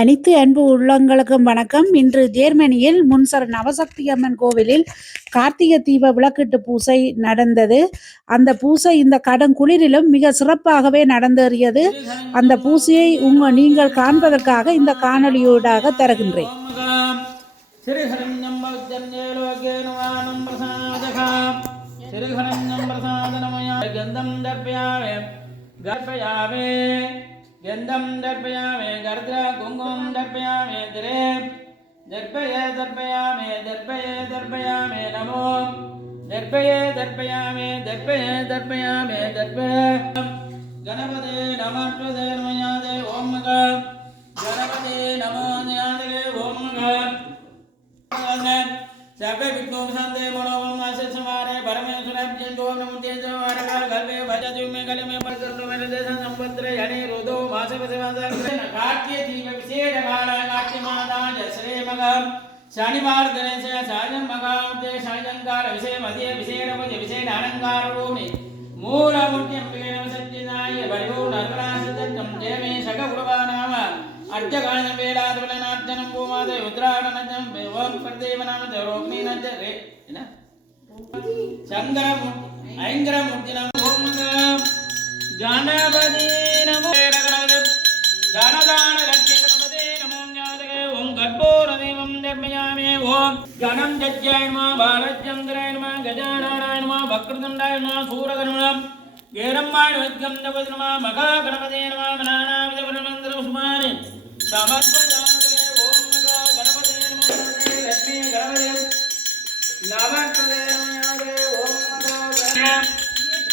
அனைத்து அன்பு உள்ளங்களுக்கும் வணக்கம். இன்று ஜேர்மனியில் முன்சர் நவசக்தி அம்மன் கோவிலில் கார்த்திகை தீப விளக்கிட்டு பூசை நடந்தது. அந்த பூசை இந்த கடும் குளிரிலும் மிக சிறப்பாகவே நடந்தேறியது. அந்த பூசையை உங்க நீங்கள் காண்பதற்காக இந்த காணொலியூடாக தருகின்றேன். கர்ப்பயாமே भक्त्यन्येलोकेनुवानं प्रसादकाम् श्रीहरण्यं प्रसादनमया गन्धं दर्पयामि दर्पयामि गन्धं दर्पयामि गर्द्र कुङ्कुमं दर्पयामि द्रे दर्पये दर्पयामि दर्पये दर्पयामि नमो दर्पये दर्पयामि दर्पये दर्पयामि दर्पये गणपते नमः प्रदेवयादे ॐ गणपते नमो दयादे ॐ सर्वे विघ्नोपशान्ते मनोमं नाशे तो नमो तेज वारकार गल्वे भजत मे गले मे पर करलो मेरे देश संपत्र यानी रोदो वासे वसे वासे कार्त्य दीप विशेष काला कार्त्य माता जसरे मग शनिवार दिन से साजन मगाम ते शाजंकार विषय मध्य विषय रवज विषय आनंदकार रूमे मूलमूर्ति अंबिके नम सच्चिदाय भरिभो नरकरास दत्तम देवे सकगुणवा नाम अर्धगानं वेलादवलनार्जनं गोमाते उद्राणनजं ओम प्रदेवनाम रोग्निनज रे ना சங்கரம் ஐங்கரமூர்த்தினம் ஓம் கணபதி நமோ தனதான லட்சுமி கணபதி நமோ ஞாதகே ஓம் கற்பூர தெய்வம் தர்மயாமே ஓம் கணம் ஜஜ்ஜாய நம பாலச்சந்திராய நம கஜானாய நம வக்ரதுண்டாய நம சூரகர்மணம் தபதி நம மகா நம உஸ்மானி சமர்ப்பயாமி ஓம் மகா நம லட்சுமி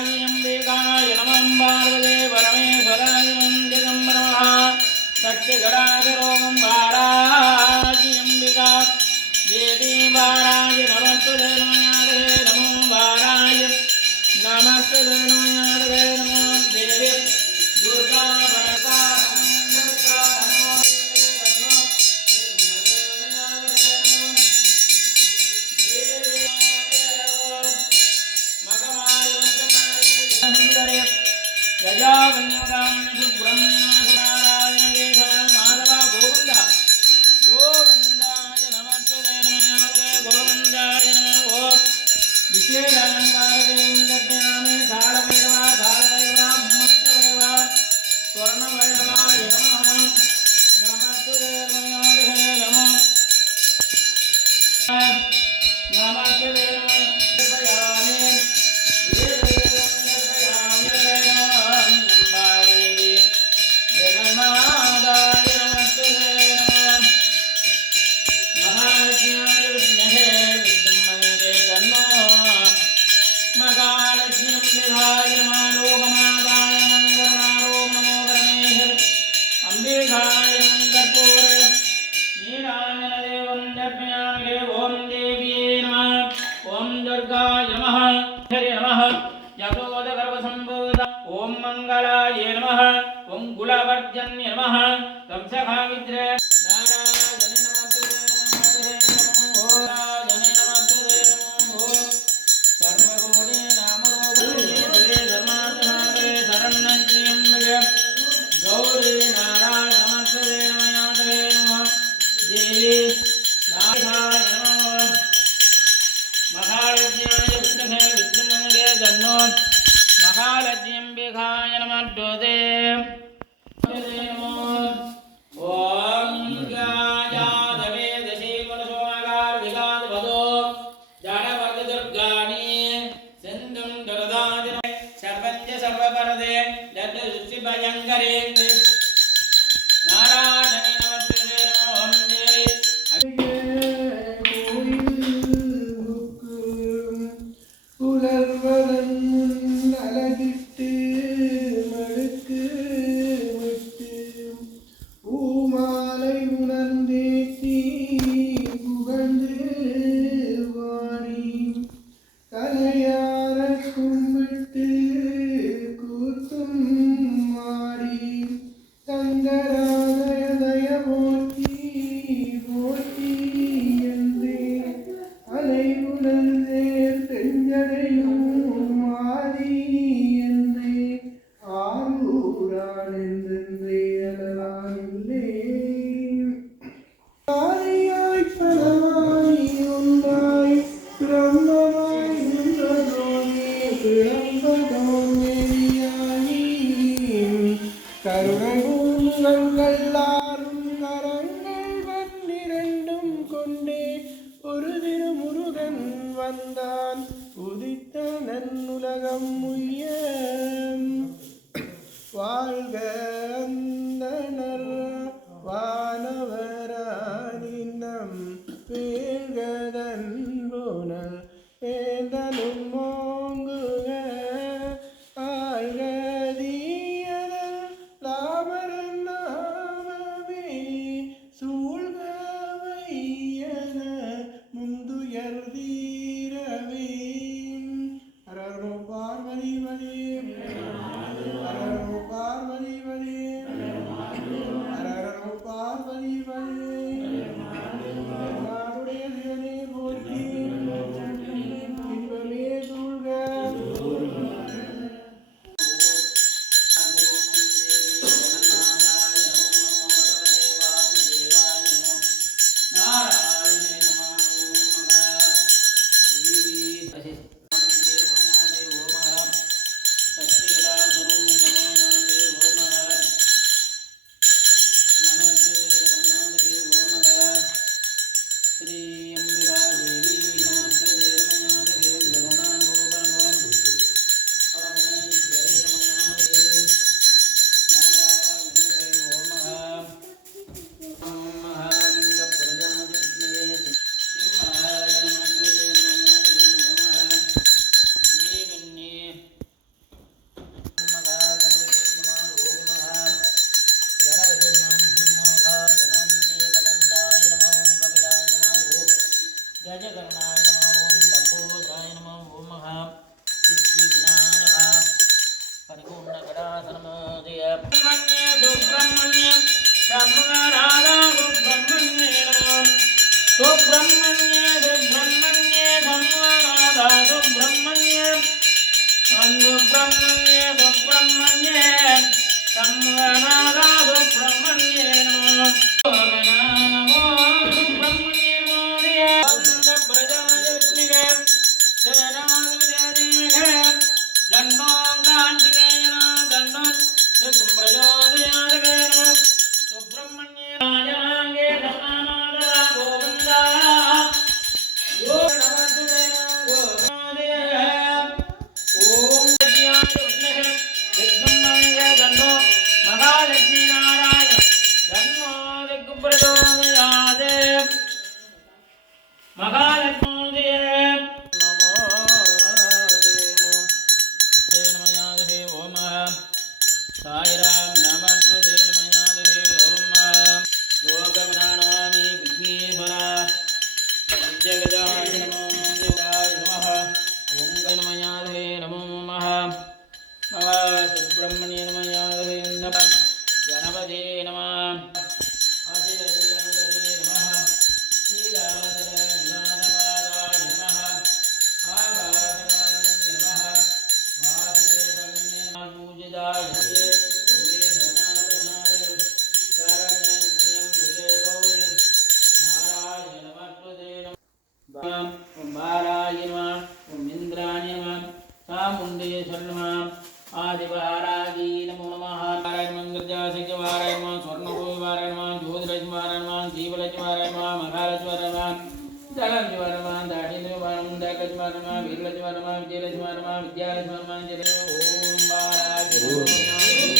वीकाय नमं पार्वते परमेश्वराय मन्दिरं नमः शक्तिगणाधिरोगं भारा நம 전체 과학인들의 திருச்சி பயங்கரேன் சனமோதிய பிரம்மண்ய சுப்பிரமணிய சம்மராதா சுப்பிரமணிய சுப்பிரமணிய சுப்பிரமணிய சம்மராதா சுப்பிரமணிய சுப்பிரமணிய சுப்பிரமணிய சம்மராதா சுப்பிரமணிய 马刚 నమ వీరలక్ష్మ నమ విజయలక్ష్మ నమ విద్యాలక్ష్మ నమ జయ ఓం బాలాజీ